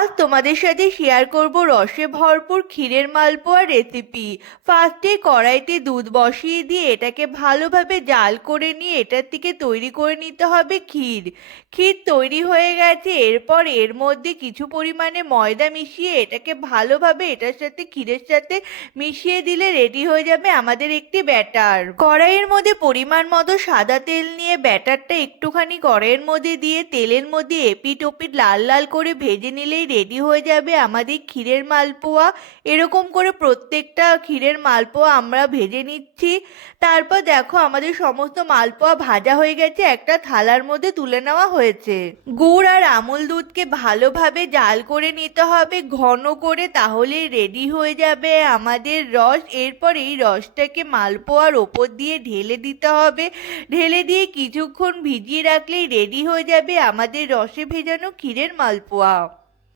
আজ তোমাদের সাথে শেয়ার করব রসে ভরপুর ক্ষীরের মালপোয়া রেসিপি ফার্স্টে কড়াইতে দুধ বসিয়ে দিয়ে এটাকে ভালোভাবে জাল করে নিয়ে এটার থেকে তৈরি করে নিতে হবে ক্ষীর। ক্ষীর তৈরি হয়ে গেছে, এরপর এর মধ্যে কিছু পরিমাণে ময়দা মিশিয়ে এটাকে ভালোভাবে এটার সাথে ক্ষীরের সাথে মিশিয়ে দিলে রেডি হয়ে যাবে আমাদের একটি ব্যাটার কড়াইয়ের মধ্যে পরিমাণ মতো সাদা তেল নিয়ে ব্যাটারটা একটুখানি কড়াইয়ের মধ্যে দিয়ে তেলের মধ্যে এপিট ওপিট লাল লাল করে ভেজে নিলেই রেডি হয়ে যাবে আমাদের ক্ষীরের মালপোয়া। এরকম করে প্রত্যেকটা ক্ষীরের মালপোয়া আমরা ভেজে নিচ্ছি। তারপর দেখো আমাদের সমস্ত মালপোয়া ভাজা হয়ে গেছে, একটা থালার মধ্যে তুলে নেওয়া হয়েছে। গুড় আর আমুল দুধকে ভালোভাবে জাল করে নিতে হবে, ঘন করে তাহলে রেডি হয়ে যাবে আমাদের রস। এরপর এই রসটাকে মালপোয়ার ওপর দিয়ে ঢেলে দিতে হবে। ঢেলে দিয়ে কিছুক্ষণ ভিজিয়ে রাখলেই রেডি হয়ে যাবে আমাদের রসে ভেজানো ক্ষীরের মালপোয়া।